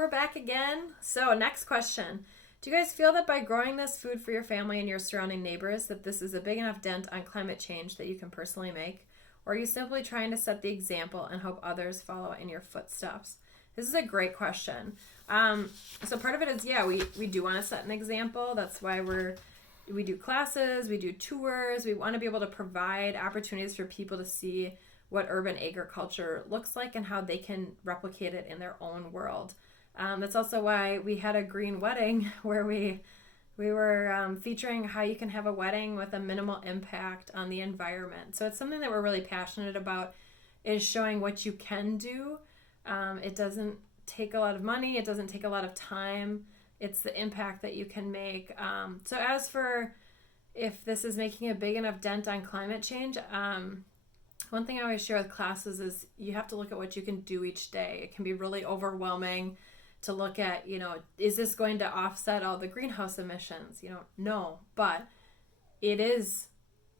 we're back again. So, next question. Do you guys feel that by growing this food for your family and your surrounding neighbors, that this is a big enough dent on climate change that you can personally make? Or are you simply trying to set the example and hope others follow in your footsteps? This is a great question. So part of it is, we do want to set an example. That's why we do classes, we do tours. We want to be able to provide opportunities for people to see what urban agriculture looks like and how they can replicate it in their own world. That's also why we had a green wedding where we were featuring how you can have a wedding with a minimal impact on the environment. So it's something that we're really passionate about, is showing what you can do. It doesn't take a lot of money. It doesn't take a lot of time. It's the impact that you can make. So as for if this is making a big enough dent on climate change, one thing I always share with classes is you have to look at what you can do each day. It can be really overwhelming to look at, is this going to offset all the greenhouse emissions? No, but it is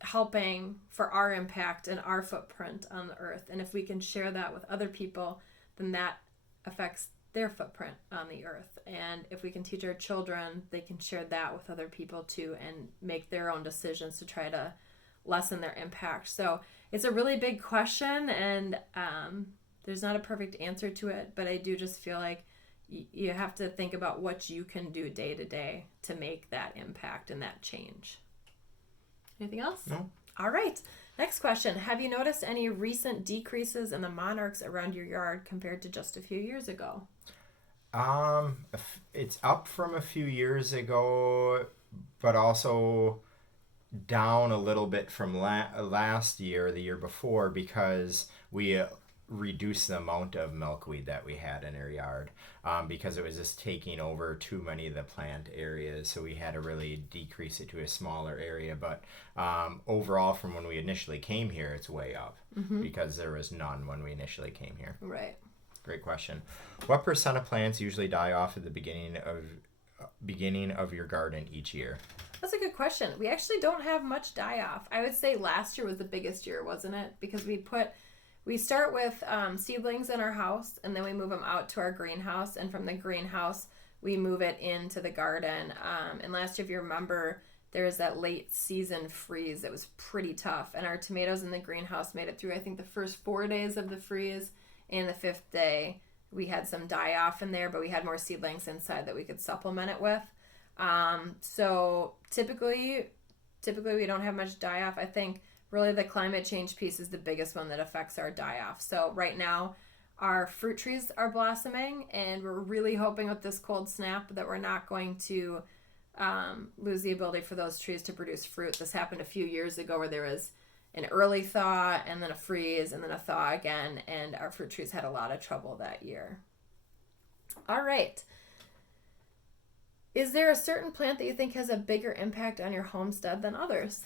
helping for our impact and our footprint on the earth. And if we can share that with other people, then that affects their footprint on the earth. And if we can teach our children, they can share that with other people too and make their own decisions to try to lessen their impact. So it's a really big question, and there's not a perfect answer to it, but I do just feel like you have to think about what you can do day to day to make that impact and that change. Anything else? No. All right. Next question. Have you noticed any recent decreases in the monarchs around your yard compared to just a few years ago? It's up from a few years ago, but also down a little bit from last year, the year before, because we reduce the amount of milkweed that we had in our yard, because it was just taking over too many of the plant areas. So we had to really decrease it to a smaller area. But overall, from when we initially came here, it's way up, because there was none when we initially came here. Right. Great question. What % of plants usually die off at the beginning of your garden each year? That's a good question. We actually don't have much die off. I would say last year was the biggest year, wasn't it? Because we start with seedlings in our house, and then we move them out to our greenhouse, and from the greenhouse we move it into the garden. And last year, if you remember, there was that late season freeze that was pretty tough, and our tomatoes in the greenhouse made it through, I think, the first 4 days of the freeze, and the 5th day we had some die off in there, but we had more seedlings inside that we could supplement it with. So typically we don't have much die off. I think really the climate change piece is the biggest one that affects our die off. So right now our fruit trees are blossoming, and we're really hoping with this cold snap that we're not going to lose the ability for those trees to produce fruit. This happened a few years ago where there was an early thaw and then a freeze and then a thaw again, and our fruit trees had a lot of trouble that year. All right. Is there a certain plant that you think has a bigger impact on your homestead than others?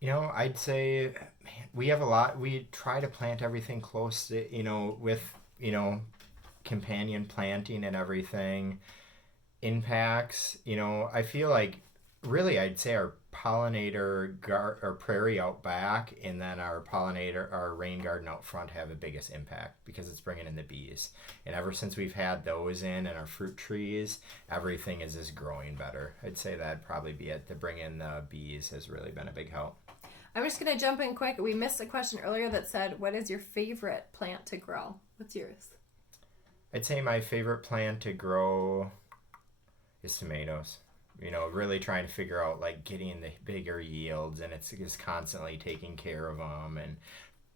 I'd say we have a lot. We try to plant everything close to, with, companion planting and everything. Impacts, I feel like really I'd say our pollinator or prairie out back, and then our rain garden out front have the biggest impact because it's bringing in the bees. And ever since we've had those in and our fruit trees, everything is just growing better. I'd say that'd probably be it. To bring in the bees has really been a big help. I'm just going to jump in quick. We missed a question earlier that said, what is your favorite plant to grow? What's yours? I'd say my favorite plant to grow is tomatoes. Really trying to figure out getting the bigger yields, and it's just constantly taking care of them and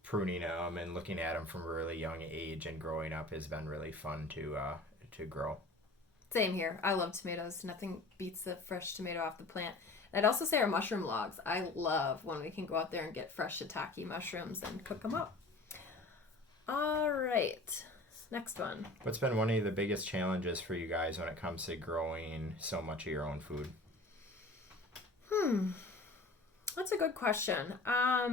pruning them and looking at them from a really young age, and growing up has been really fun to grow. Same here. I love tomatoes. Nothing beats the fresh tomato off the plant. And I'd also say our mushroom logs. I love when we can go out there and get fresh shiitake mushrooms and cook them up. All right. Next one. What's been one of the biggest challenges for you guys when it comes to growing so much of your own food? That's a good question. I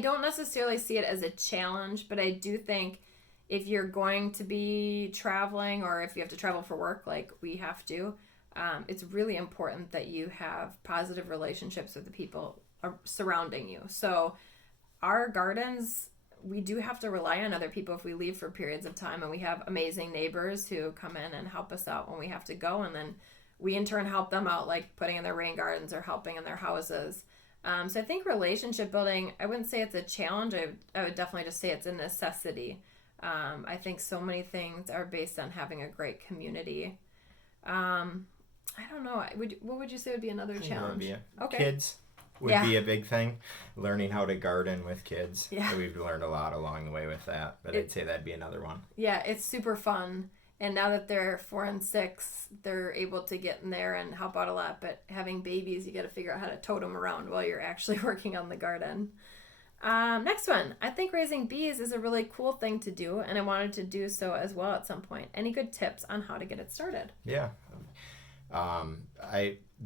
don't necessarily see it as a challenge, but I do think if you're going to be traveling, or if you have to travel for work like we have to, it's really important that you have positive relationships with the people surrounding you. So our gardens, we do have to rely on other people if we leave for periods of time, and we have amazing neighbors who come in and help us out when we have to go, and then we in turn help them out, like putting in their rain gardens or helping in their houses. So I think relationship building, I wouldn't say it's a challenge. I would definitely just say it's a necessity. I think so many things are based on having a great community. I don't know. What would you say would be another challenge? Kids would be a big thing. Learning how to garden with kids. Yeah. We've learned a lot along the way with that, but I'd say that'd be another one. Yeah, it's super fun. And now that they're 4 and 6, they're able to get in there and help out a lot. But having babies, you got to figure out how to tote them around while you're actually working on the garden. Next one. I think raising bees is a really cool thing to do, and I wanted to do so as well at some point. Any good tips on how to get it started? Yeah.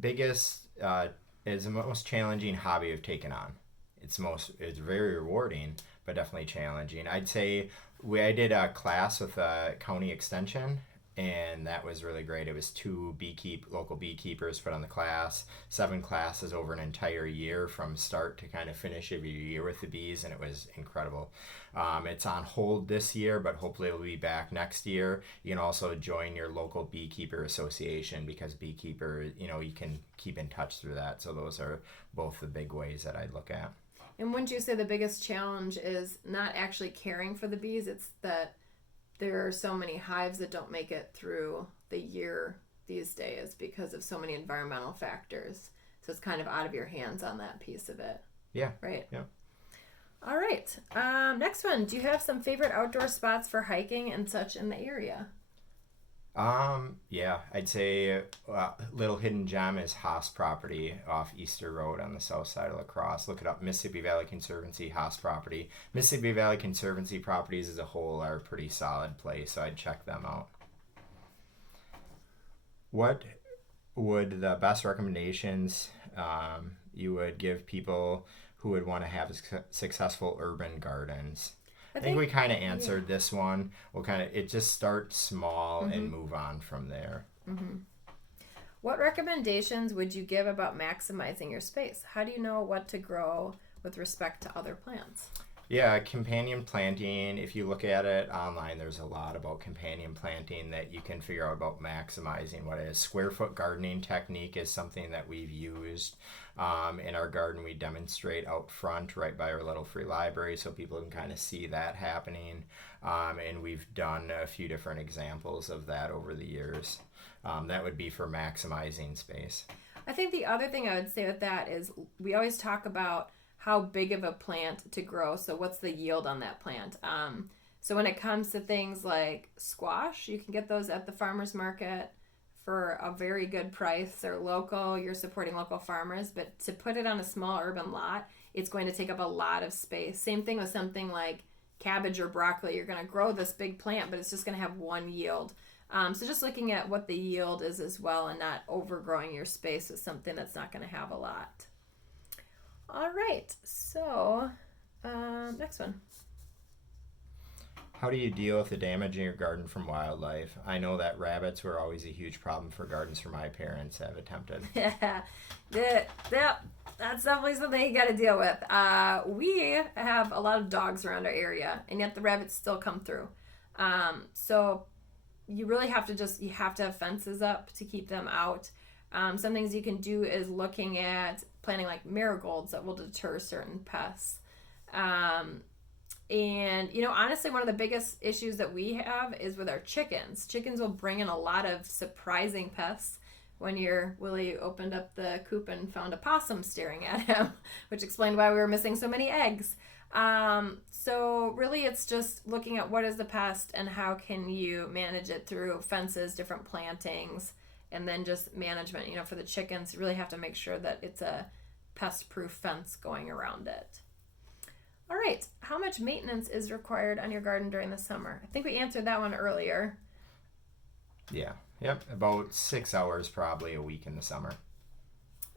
Biggest is the most challenging hobby I've taken on. It's very rewarding, but definitely challenging. I'd say I did a class with a county extension, and that was really great. It was 2 local beekeepers put on the class, 7 classes over an entire year from start to kind of finish of your year with the bees, and it was incredible. It's on hold this year, but hopefully it'll be back next year. You can also join your local beekeeper association, because beekeeper, you can keep in touch through that. So those are both the big ways that I'd look at. And wouldn't you say the biggest challenge is not actually caring for the bees? It's that there are so many hives that don't make it through the year these days because of so many environmental factors. So it's kind of out of your hands on that piece of it. Yeah. Right? Yeah. All right. Next one. Do you have some favorite outdoor spots for hiking and such in the area? Yeah, I'd say little hidden gem is Haas property off Easter Road on the south side of La Crosse. Look it up, Mississippi Valley Conservancy, Haas property. Mississippi Valley Conservancy properties as a whole are a pretty solid place, so I'd check them out. What would the best recommendations you would give people who would want to have successful urban gardens? I think we kind of answered this one. It just starts small and move on from there. Mm-hmm. What recommendations would you give about maximizing your space? How do you know what to grow with respect to other plants? Yeah, companion planting. If you look at it online, there's a lot about companion planting that you can figure out about maximizing what it is. Square foot gardening technique is something that we've used in our garden. We demonstrate out front right by our little free library so people can kind of see that happening. And we've done a few different examples of that over the years. That would be for maximizing space. I think the other thing I would say with that is we always talk about how big of a plant to grow. So what's the yield on that plant? So when it comes to things like squash, you can get those at the farmer's market for a very good price. They're local, you're supporting local farmers, but to put it on a small urban lot, it's going to take up a lot of space. Same thing with something like cabbage or broccoli. You're going to grow this big plant, but it's just going to have one yield. So just looking at what the yield is as well, and not overgrowing your space with something that's not going to have a lot. All right, so next one. How do you deal with the damage in your garden from wildlife? I know that rabbits were always a huge problem for gardens for my parents have attempted. Yeah, that's definitely something you got to deal with. We have a lot of dogs around our area, and yet the rabbits still come through. So you really have to have fences up to keep them out. Some things you can do is looking at planting like marigolds that will deter certain pests. And, honestly, one of the biggest issues that we have is with our chickens. Chickens will bring in a lot of surprising pests. When Willie opened up the coop and found a possum staring at him, which explained why we were missing so many eggs. So really it's just looking at what is the pest and how can you manage it through fences, different plantings, and then just management. For the chickens, you really have to make sure that it's a pest-proof fence going around it. All right, how much maintenance is required on your garden during the summer? I think we answered that one earlier. Yeah, yep, about 6 hours probably a week in the summer.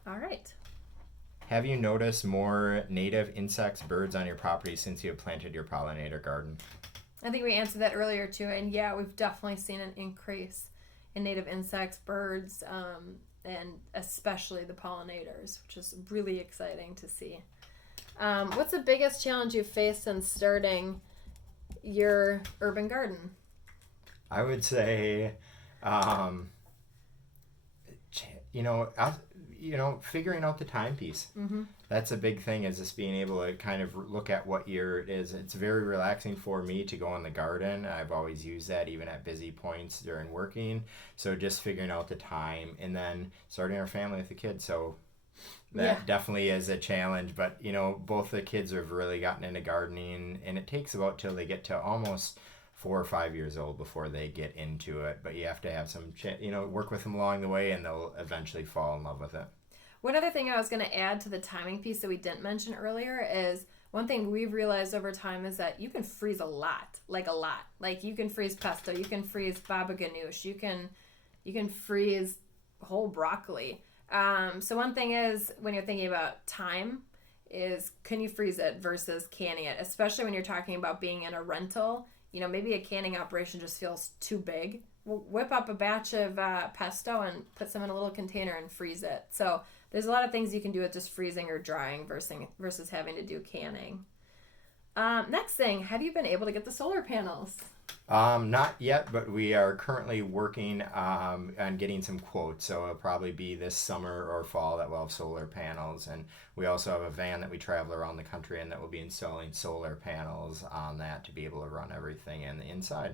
All right. Have you noticed more native insects, birds on your property since you have planted your pollinator garden? I think we answered that earlier too, and yeah, we've definitely seen an increase in native insects, birds, and especially the pollinators, which is really exciting to see. What's the biggest challenge you've faced since starting your urban garden? I would say, um, you know, figuring out the timepiece. Mm-hmm. That's a big thing, is just being able to kind of look at what year it is. It's very relaxing for me to go in the garden. I've always used that even at busy points during working. So just figuring out the time, and then starting our family with the kids. So that definitely is a challenge. But, both the kids have really gotten into gardening, and it takes about till they get to almost 4 or 5 years old before they get into it. But you have to have some, work with them along the way, and they'll eventually fall in love with it. One other thing I was going to add to the timing piece that we didn't mention earlier is one thing we've realized over time is that you can freeze a lot. Like you can freeze pesto, you can freeze baba ganoush, you can freeze whole broccoli. So one thing is, when you're thinking about time, is can you freeze it versus canning it, especially when you're talking about being in a rental. Maybe a canning operation just feels too big. We'll whip up a batch of pesto and put some in a little container and freeze it. So there's a lot of things you can do with just freezing or drying versus having to do canning. Next thing, have you been able to get the solar panels? Not yet, but we are currently working on getting some quotes. So it'll probably be this summer or fall that we'll have solar panels. And we also have a van that we travel around the country and that will be installing solar panels on that to be able to run everything in the inside.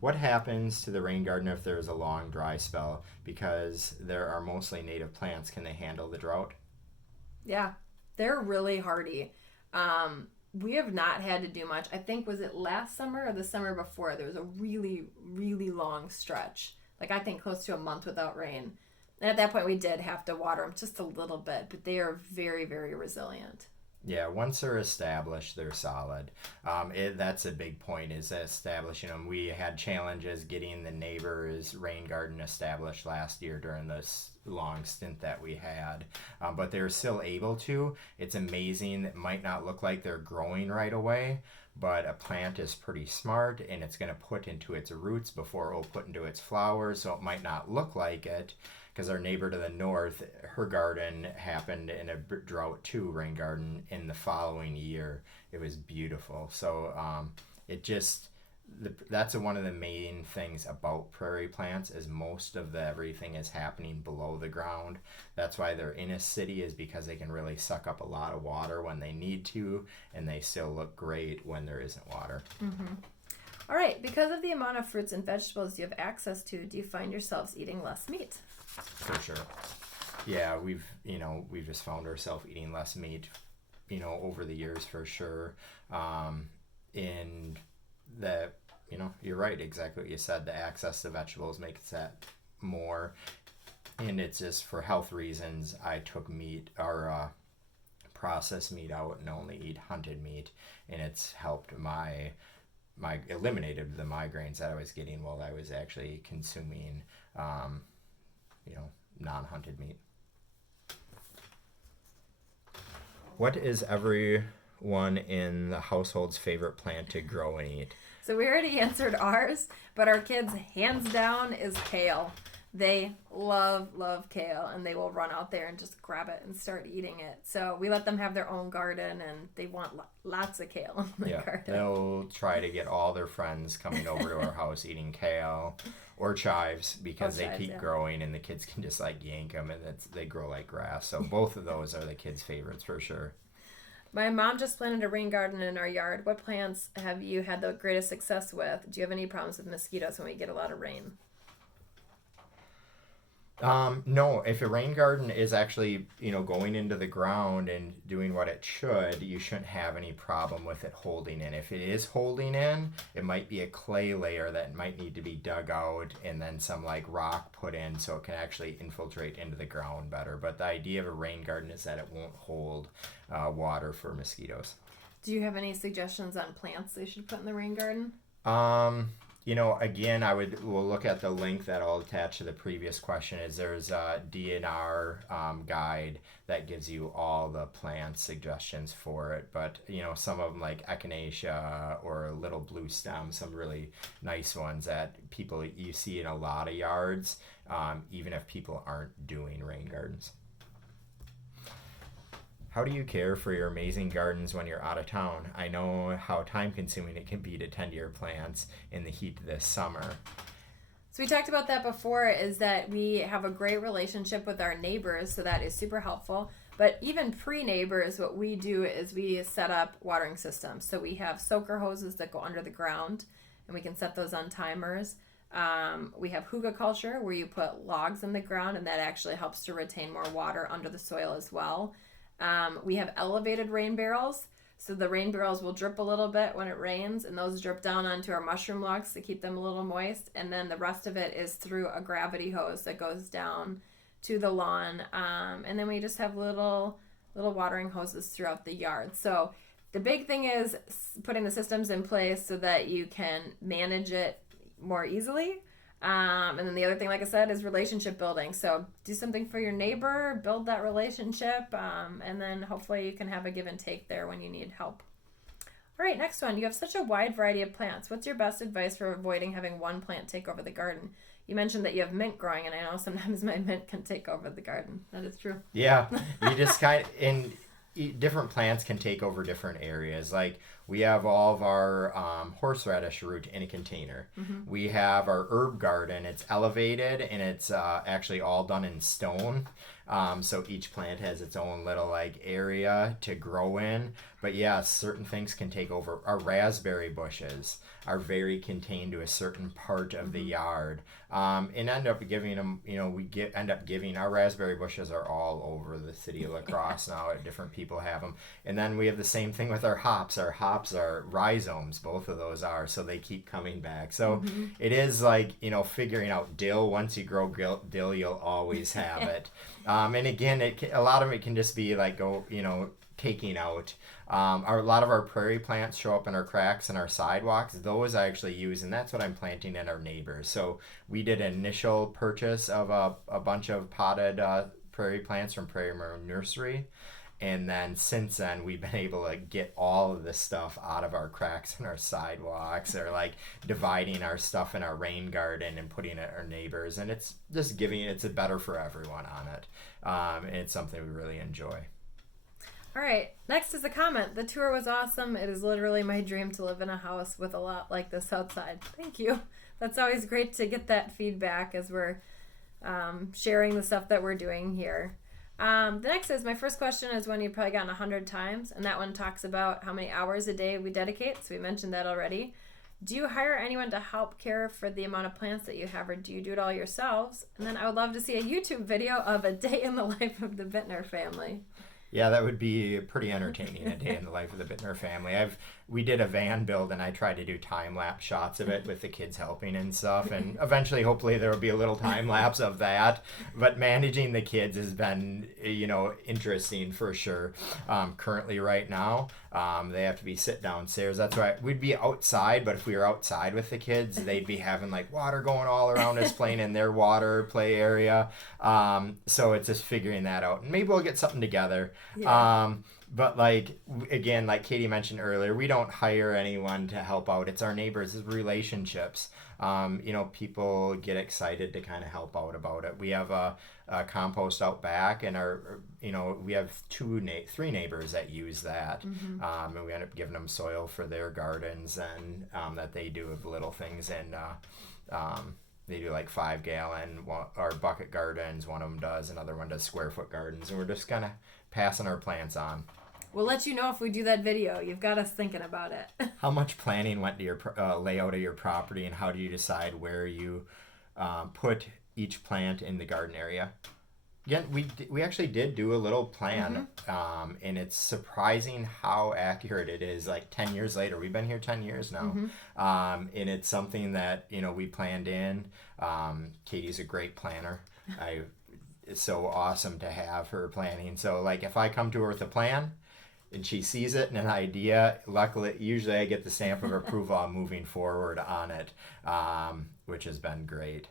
What happens to the rain garden if there's a long dry spell? Because there are mostly native plants. Can they handle the drought? Yeah, they're really hardy. We have not had to do much. I think, was it last summer or the summer before? There was a really, really long stretch. I think close to a month without rain. And at that point, we did have to water them just a little bit, but they are very, very resilient. Yeah, once they're established, they're solid. That's a big point, is establishing them. We had challenges getting the neighbor's rain garden established last year during this long stint that we had, but they were still able to. It's amazing. It might not look like they're growing right away, but a plant is pretty smart, and it's going to put into its roots before it will put into its flowers, so it might not look like it. Because our neighbor to the north, her garden happened in a drought too, rain garden, in the following year. It was beautiful. So that's one of the main things about prairie plants, is most of everything is happening below the ground. That's why they're in a city, is because they can really suck up a lot of water when they need to, and they still look great when there isn't water. Mm-hmm. All right, because of the amount of fruits and vegetables you have access to, do you find yourselves eating less meat? For sure. Yeah, we've just found ourselves eating less meat, over the years, for sure. In the, you're right, exactly what you said. The access to vegetables makes that more. And it's just for health reasons, I took meat or processed meat out and only eat hunted meat. And it's helped eliminated the migraines that I was getting while I was actually consuming non-hunted meat. What is everyone in the household's favorite plant to grow and eat? So we already answered ours, but our kids, hands down, is kale. They love kale, and they will run out there and just grab it and start eating it. So we let them have their own garden, and they want lots of kale in the garden. They'll try to get all their friends coming over to our house eating kale or chives, because they keep growing, and the kids can just yank them, and they grow like grass. So both of those are the kids' favorites for sure. My mom just planted a rain garden in our yard. What plants have you had the greatest success with? Do you have any problems with mosquitoes when we get a lot of rain? No, if a rain garden is actually, going into the ground and doing what it should, you shouldn't have any problem with it holding in. If it is holding in, it might be a clay layer that might need to be dug out and then some rock put in so it can actually infiltrate into the ground better. But the idea of a rain garden is that it won't hold water for mosquitoes. Do you have any suggestions on plants they should put in the rain garden? Again, we'll look at the link that I'll attach to the previous question. There's a DNR guide that gives you all the plant suggestions for it. But, some of them like echinacea or little blue stem, some really nice ones that you see in a lot of yards, even if people aren't doing rain gardens. How do you care for your amazing gardens when you're out of town? I know how time consuming it can be to tend to your plants in the heat this summer. So we talked about that before, is that we have a great relationship with our neighbors, so that is super helpful. But even pre-neighbors, what we do is we set up watering systems. So we have soaker hoses that go under the ground, and we can set those on timers. We have hugelkultur, where you put logs in the ground, and that actually helps to retain more water under the soil as well. We have elevated rain barrels. So the rain barrels will drip a little bit when it rains, and those drip down onto our mushroom logs to keep them a little moist. And then the rest of it is through a gravity hose that goes down to the lawn. And then we just have little watering hoses throughout the yard. So the big thing is putting the systems in place so that you can manage it more easily. And then the other thing, like I said, is relationship building. So do something for your neighbor, build that relationship, and then hopefully you can have a give and take there when you need help. All right, next one. You have such a wide variety of plants. What's your best advice for avoiding having one plant take over the garden? You mentioned that you have mint growing, and I know sometimes my mint can take over the garden. That is true. Yeah, you just different plants can take over different areas. Like we have all of our horseradish root in a container. Mm-hmm. We have our herb garden. It's elevated, and it's actually all done in stone. So each plant has its own little like area to grow in. But yeah, certain things can take over. Our raspberry bushes are very contained to a certain part of the yard. And end up giving them, end up giving, our raspberry bushes are all over the city of La Crosse now. Different people have them. And then we have the same thing with our hops. Our hops are rhizomes, both of those are, so they keep coming back. So it is like, figuring out dill. Once you grow dill, you'll always have it. And again, a lot of it can just be like taking out. A lot of our prairie plants show up in our cracks and our sidewalks. Those I actually use, and that's what I'm planting in our neighbors. So we did an initial purchase of a bunch of potted prairie plants from Prairie Nursery. And then since then, we've been able to get all of this stuff out of our cracks and our sidewalks, or like dividing our stuff in our rain garden and putting it at our neighbors. And it's just it's better for everyone on it. And it's something we really enjoy. All right, next is a comment. The tour was awesome. It is literally my dream to live in a house with a lot like this outside. Thank you. That's always great to get that feedback as we're sharing the stuff that we're doing here. The next is, my first question is one you've probably gotten 100 times, and that one talks about how many hours a day we dedicate. So we mentioned that already. Do you hire anyone to help care for the amount of plants that you have, or do you do it all yourselves? And then I would love to see a YouTube video of a day in the life of the Bittner family. Yeah, that would be pretty entertaining, a day in the life of the Bittner family. We did a van build, and I tried to do time-lapse shots of it with the kids helping and stuff, and eventually, hopefully, there will be a little time-lapse of that. But managing the kids has been, interesting for sure. Currently, right now, they have to be sit downstairs. That's why we'd be outside, but if we were outside with the kids, they'd be having like water going all around us, playing in their water play area. So it's just figuring that out, and maybe we'll get something together. Yeah. But again, like Katie mentioned earlier, we don't hire anyone to help out. It's our neighbors, it's relationships. People get excited to kind of help out about it. We have a compost out back, and we have three neighbors that use that. Mm-hmm. And we end up giving them soil for their gardens, and that they do with little things. And they do like 5-gallon or bucket gardens. One of them does, another one does square foot gardens, and we're just kind of passing our plants on. We'll let you know if we do that video. You've got us thinking about it. How much planning went to your layout of your property, and how do you decide where you put each plant in the garden area? Again, we actually did do a little plan, mm-hmm. And it's surprising how accurate it is. Like 10 years later, we've been here 10 years now, mm-hmm. And it's something that we planned in. Katie's a great planner. It's so awesome to have her planning. So like if I come to her with a plan and she sees it and an idea, luckily, usually I get the stamp of approval on moving forward on it, which has been great.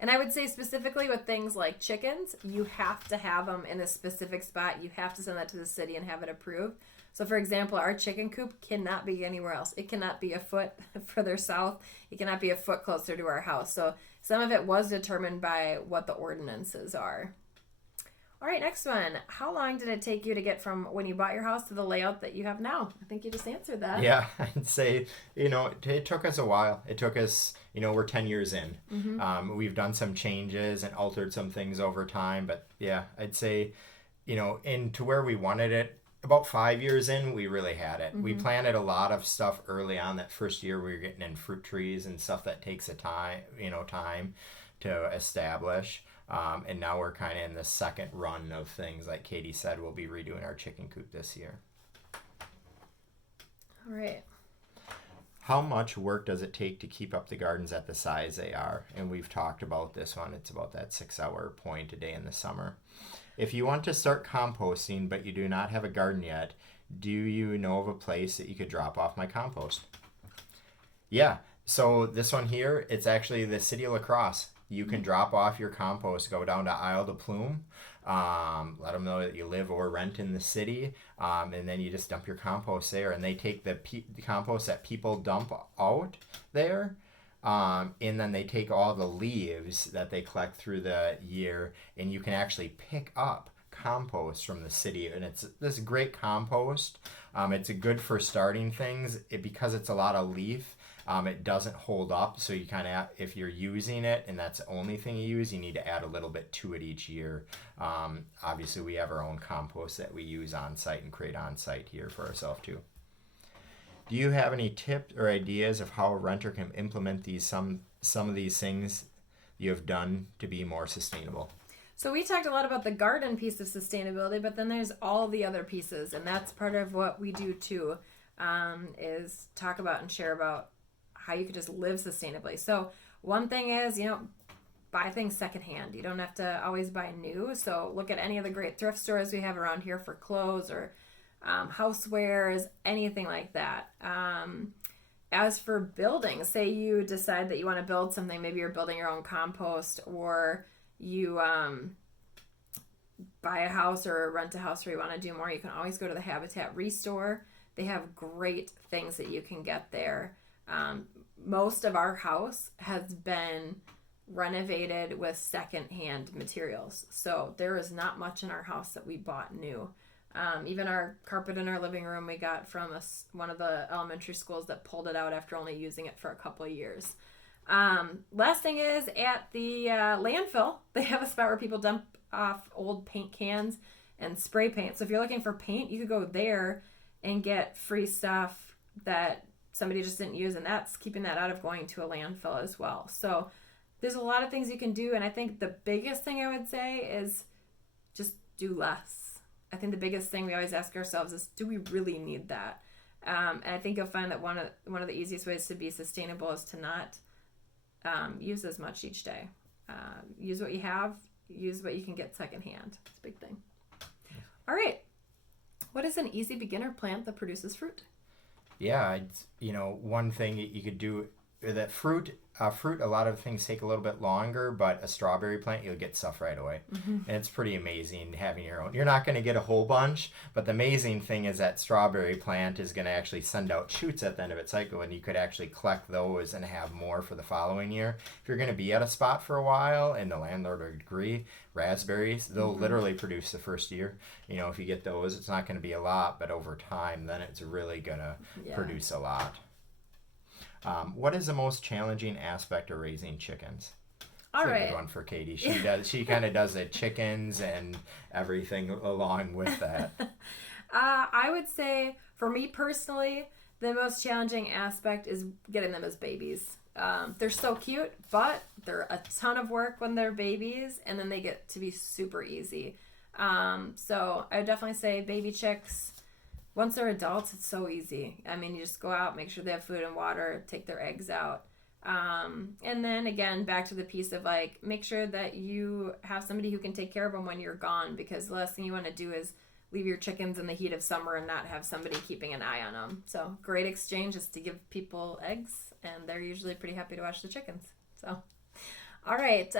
And I would say specifically with things like chickens, you have to have them in a specific spot. You have to send that to the city and have it approved. So for example, our chicken coop cannot be anywhere else. It cannot be a foot further south. It cannot be a foot closer to our house. So some of it was determined by what the ordinances are. All right, next one. How long did it take you to get from when you bought your house to the layout that you have now? I think you just answered that. Yeah, I'd say, it took us a while. It took us, we're 10 years in. We've done some changes and altered some things over time. But yeah, I'd say, into where we wanted it, about 5 years in, we really had it. We planted a lot of stuff early on. That first year we were getting in fruit trees and stuff that takes time to establish. And now we're kind of in the second run of things. Like Katie said, we'll be redoing our chicken coop this year. All right. How much work does it take to keep up the gardens at the size they are? And we've talked about this one. It's about that 6-hour point a day in the summer. If you want to start composting, but you do not have a garden yet, do you know of a place that you could drop off my compost? Yeah. So this one here, it's actually the city of La Crosse. You can drop off your compost, go down to Isle de Plume, let them know that you live or rent in the city, and then you just dump your compost there. And they take the compost that people dump out there, and then they take all the leaves that they collect through the year, and you can actually pick up compost from the city. And it's this great compost. It's good for starting things because it's a lot of leaf. It doesn't hold up, so you kind of, if you're using it and that's the only thing you use, you need to add a little bit to it each year. Obviously, we have our own compost that we use on site and create on site here for ourselves too. Do you have any tips or ideas of how a renter can implement some of these things you have done to be more sustainable? So we talked a lot about the garden piece of sustainability, but then there's all the other pieces, and that's part of what we do too, is talk about and share about how you could just live sustainably. So one thing is, buy things secondhand. You don't have to always buy new. So look at any of the great thrift stores we have around here for clothes or housewares, anything like that. As for building, say you decide that you want to build something, maybe you're building your own compost, or you buy a house or rent a house where you want to do more, you can always go to the Habitat Restore. They have great things that you can get there. Most of our house has been renovated with secondhand materials. So there is not much in our house that we bought new. Even our carpet in our living room we got from one of the elementary schools that pulled it out after only using it for a couple of years. Last thing is, at the landfill, they have a spot where people dump off old paint cans and spray paint. So if you're looking for paint, you could go there and get free stuff that somebody just didn't use, and that's keeping that out of going to a landfill as well. So there's a lot of things you can do, and I think the biggest thing I would say is just do less. I think the biggest thing we always ask ourselves is, do we really need that? And I think you'll find that one of the easiest ways to be sustainable is to not use as much each day. Use what you have, use what you can get secondhand. It's a big thing. All right. What is an easy beginner plant that produces fruit? Yeah, one thing you could do, that fruit, a lot of things take a little bit longer, but a strawberry plant, you'll get stuff right away. And it's pretty amazing having your own. You're not going to get a whole bunch, but the amazing thing is that strawberry plant is going to actually send out shoots at the end of its cycle, and you could actually collect those and have more for the following year. If you're going to be at a spot for a while and the landlord would agree, raspberries, they'll literally produce the first year. If you get those, it's not going to be a lot, but over time, then it's really going to produce a lot. What is the most challenging aspect of raising chickens? That's a good one for Katie. She kind of does the chickens and everything along with that. I would say, for me personally, the most challenging aspect is getting them as babies. They're so cute, but they're a ton of work when they're babies, and then they get to be super easy. So I would definitely say baby chicks. Once they're adults, it's so easy. I mean, you just go out, make sure they have food and water, take their eggs out. And then again, back to the piece of make sure that you have somebody who can take care of them when you're gone, because the last thing you want to do is leave your chickens in the heat of summer and not have somebody keeping an eye on them. So great exchange is to give people eggs, and they're usually pretty happy to watch the chickens. So, all right.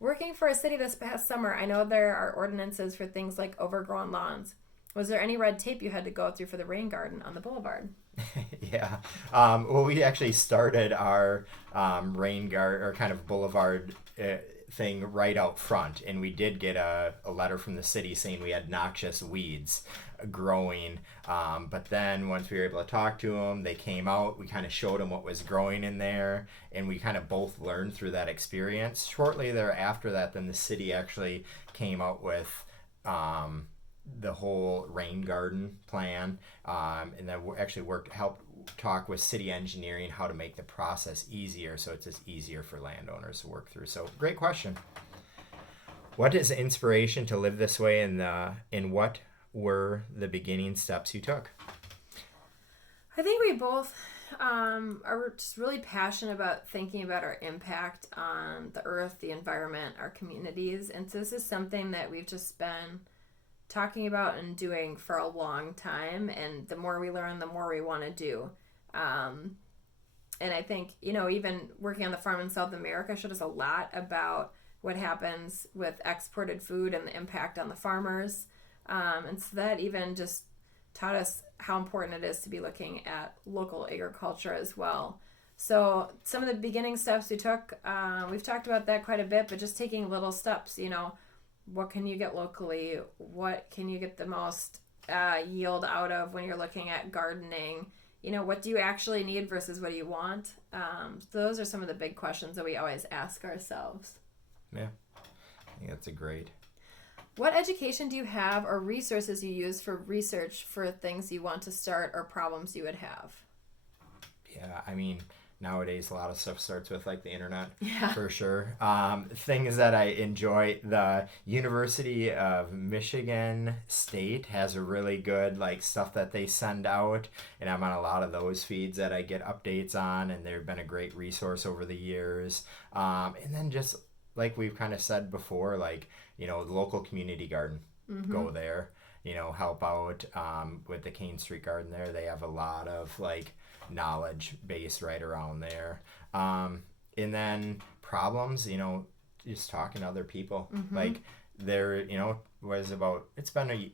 Working for a city this past summer, I know there are ordinances for things like overgrown lawns. Was there any red tape you had to go through for the rain garden on the boulevard? Yeah. Well, we actually started our rain garden, or kind of boulevard thing right out front, and we did get a letter from the city saying we had noxious weeds growing, but then once we were able to talk to them, they came out, we kind of showed them what was growing in there, and we kind of both learned through that experience. Shortly thereafter that, then the city actually came out with the whole rain garden plan, and then we actually helped talk with city engineering how to make the process easier, so it's just easier for landowners to work through. So great question. What is inspiration to live this way, and what were the beginning steps you took? I think we both are just really passionate about thinking about our impact on the earth, the environment, our communities, and so this is something that we've just been talking about and doing for a long time, and the more we learn, the more we want to do. And I think, even working on the farm in South America showed us a lot about what happens with exported food and the impact on the farmers. And so that even just taught us how important it is to be looking at local agriculture as well. So some of the beginning steps we took, we've talked about that quite a bit, but just taking little steps, what can you get locally? What can you get the most yield out of when you're looking at gardening? What do you actually need versus what do you want? Those are some of the big questions that we always ask ourselves. Yeah, I think that's a great. What education do you have or resources you use for research for things you want to start or problems you would have? Yeah, I mean, nowadays a lot of stuff starts with like the internet, yeah, for sure. Things that I enjoy, the University of Michigan State has a really good like stuff that they send out, and I'm on a lot of those feeds that I get updates on, and they've been a great resource over the years. And then just like we've kind of said before, like, the local community garden, go there, help out with the Kane Street Garden there. They have a lot of like knowledge base right around there. And then problems, just talking to other people. Like there, it's been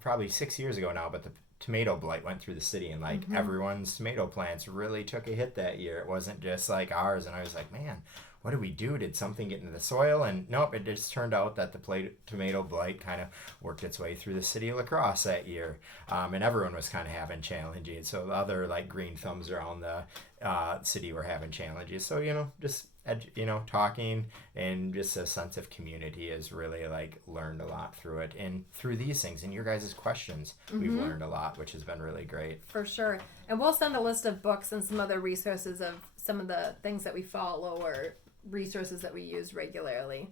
probably 6 years ago now, but the tomato blight went through the city, and like everyone's tomato plants really took a hit that year. It wasn't just like ours, and I was like, man, what did we do? Did something get into the soil? And nope, it just turned out that the tomato blight kind of worked its way through the city of La Crosse that year. And everyone was kind of having challenges. So the other like green thumbs around the city were having challenges. So, just, talking and just a sense of community has really like learned a lot through it. And through these things and your guys' questions, we've learned a lot, which has been really great. For sure. And we'll send a list of books and some other resources of some of the things that we follow or resources that we use regularly.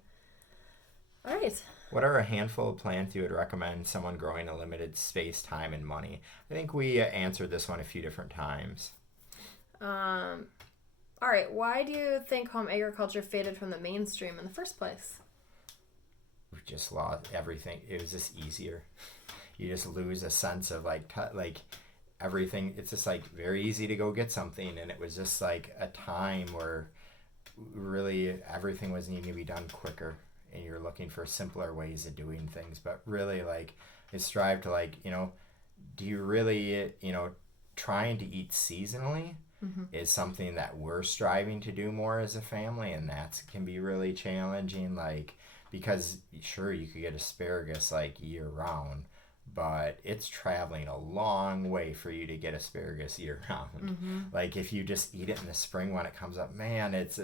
All right. What are a handful of plants you would recommend someone growing a limited space, time, and money? I think we answered this one a few different times. All right. Why do you think home agriculture faded from the mainstream in the first place? We just lost everything. It was just easier. You just lose a sense of like everything. It's just like very easy to go get something, and it was just like a time where really everything was needing to be done quicker, and you're looking for simpler ways of doing things. But really, like, I strive to like, do you really, trying to eat seasonally is something that we're striving to do more as a family, and that can be really challenging, like, because sure, you could get asparagus like year round, but it's traveling a long way for you to get asparagus year round. Like if you just eat it in the spring when it comes up, man, it's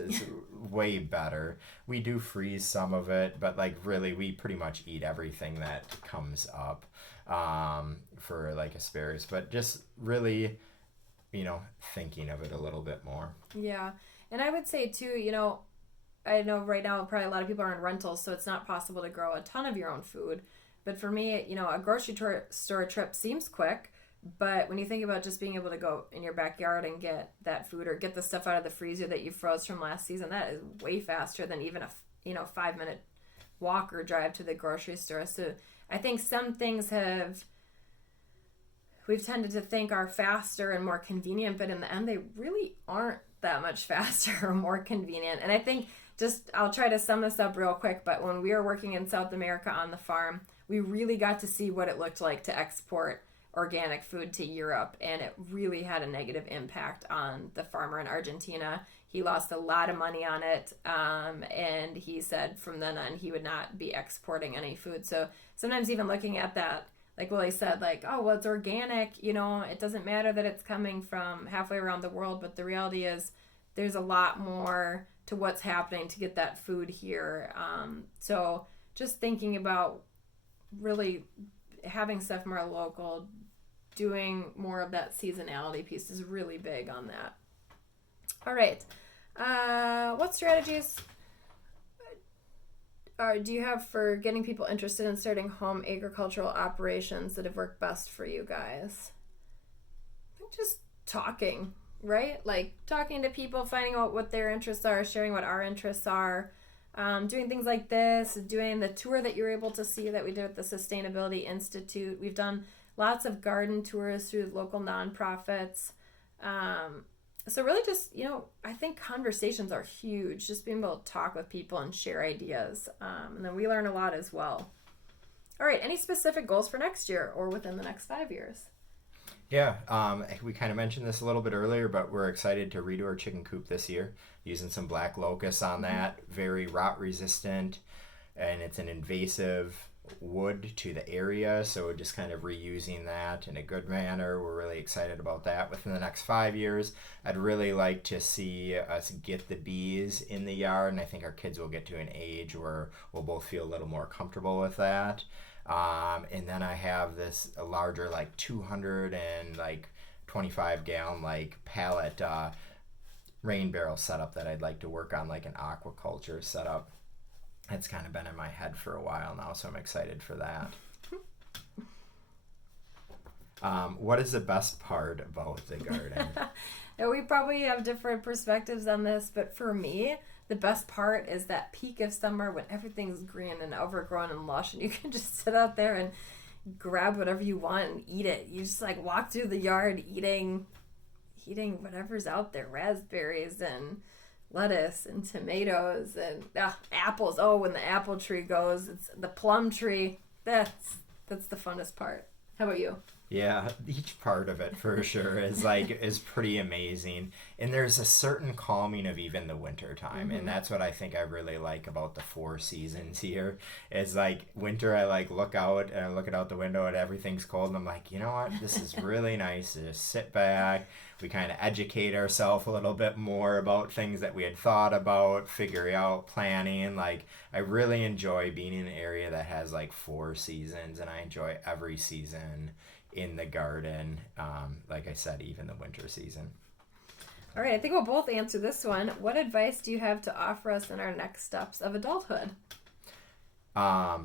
way better. We do freeze some of it, but like really we pretty much eat everything that comes up for like asparagus, but just really, thinking of it a little bit more. Yeah. And I would say too, I know right now probably a lot of people are in rentals, so it's not possible to grow a ton of your own food. But for me, a grocery store trip seems quick, but when you think about just being able to go in your backyard and get that food or get the stuff out of the freezer that you froze from last season, that is way faster than even a 5-minute walk or drive to the grocery store. So I think some things we've tended to think are faster and more convenient, but in the end, they really aren't that much faster or more convenient. And I think I'll try to sum this up real quick, but when we were working in South America on the farm, we really got to see what it looked like to export organic food to Europe, and it really had a negative impact on the farmer in Argentina. He lost a lot of money on it, and he said from then on he would not be exporting any food. So sometimes even looking at that, like Willie said, like, oh, well, it's organic, it doesn't matter that it's coming from halfway around the world, but the reality is there's a lot more to what's happening to get that food here. So just thinking about really having stuff more local, doing more of that seasonality piece is really big on that. All right. What strategies do you have for getting people interested in starting home agricultural operations that have worked best for you guys? I think just talking, right? Like talking to people, finding out what their interests are, sharing what our interests are, doing things like this, doing the tour that you're able to see that we did at the Sustainability Institute. We've done lots of garden tours through local nonprofits. So really just, I think conversations are huge. Just being able to talk with people and share ideas. And then we learn a lot as well. All right. Any specific goals for next year or within the next 5 years? Yeah. We kind of mentioned this a little bit earlier, but we're excited to redo our chicken coop this year, using some black locust on that. Very rot resistant, and it's an invasive wood to the area, so just kind of reusing that in a good manner. We're really excited about that. Within the next 5 years, I'd really like to see us get the bees in the yard, and I think our kids will get to an age where we'll both feel a little more comfortable with that. And then I have this larger 225 gallon pallet rain barrel setup that I'd like to work on, like an aquaculture setup. It's kind of been in my head for a while now, so I'm excited for that. What is the best part about the garden? We probably have different perspectives on this, but for me, the best part is that peak of summer when everything's green and overgrown and lush, and you can just sit out there and grab whatever you want and eat it. You just walk through the yard eating whatever's out there, raspberries and lettuce and tomatoes and apples. Oh, when the apple tree goes, it's the plum tree. That's the funnest part. How about you? Yeah, each part of it for sure is pretty amazing. And there's a certain calming of even the winter time. And that's what I think I really like about the 4 seasons here. Is winter, I look out and I look out the window and everything's cold, and I'm like, you know what? This is really nice to just sit back. We kind of educate ourselves a little bit more about things that we had thought about, figuring out, planning. I really enjoy being in an area that has 4 seasons, and I enjoy every season in the garden. Like I said, even the winter season. All right, I think we'll both answer this one. What advice do you have to offer us in our next steps of adulthood? I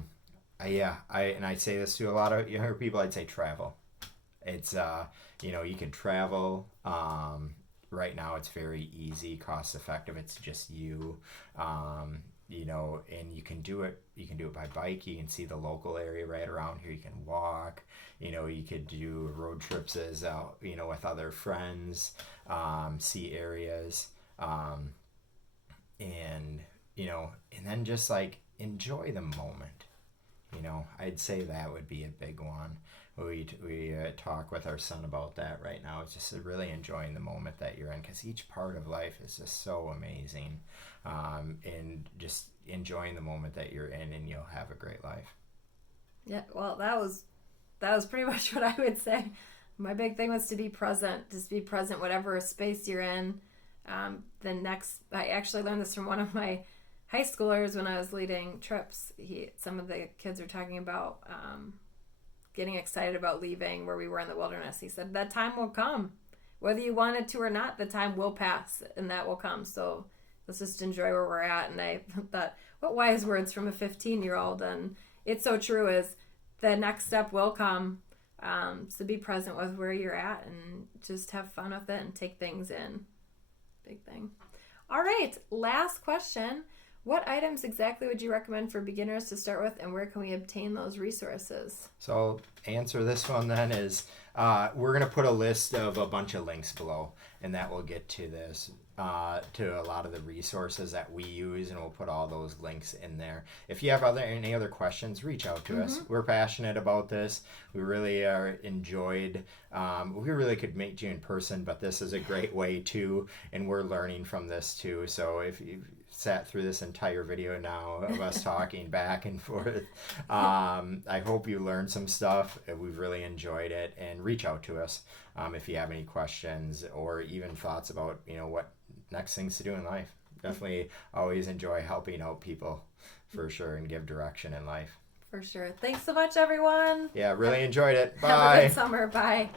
say this to a lot of younger people. I'd say travel. It's you can travel. Right now it's very easy, cost effective. It's just you. And you can do it by bike. You can see the local area right around here. You can walk. You could do road trips with other friends, see areas, and then just enjoy the moment. I'd say that would be a big one. We talk with our son about that right now. It's just really enjoying the moment that you're in, because each part of life is just so amazing, and just enjoying the moment that you're in, and you'll have a great life. Yeah, well, that was pretty much what I would say. My big thing was to be present. Just be present, whatever space you're in. I actually learned this from one of my high schoolers when I was leading trips. Some of the kids were talking about getting excited about leaving where we were in the wilderness. He said, that time will come. Whether you want it to or not, the time will pass, and that will come. So let's just enjoy where we're at. And I thought, what wise words from a 15-year-old. And it's so true, is the next step will come. So be present with where you're at and just have fun with it and take things in. Big thing. All right, last question. What items exactly would you recommend for beginners to start with, and where can we obtain those resources? So I'll answer this one then is we're going to put a list of a bunch of links below, and that will get to this, to a lot of the resources that we use, and we'll put all those links in there. If you have any other questions, reach out to us. We're passionate about this. We really are enjoyed. We really could meet you in person, but this is a great way too, and we're learning from this too. So if you sat through this entire video now of us talking back and forth, I hope you learned some stuff. We've really enjoyed it, and reach out to us if you have any questions or even thoughts about what next things to do in life. Definitely always enjoy helping out people for sure, and give direction in life. For sure. Thanks so much, everyone. Yeah, really enjoyed it. Bye. Have a good summer. Bye.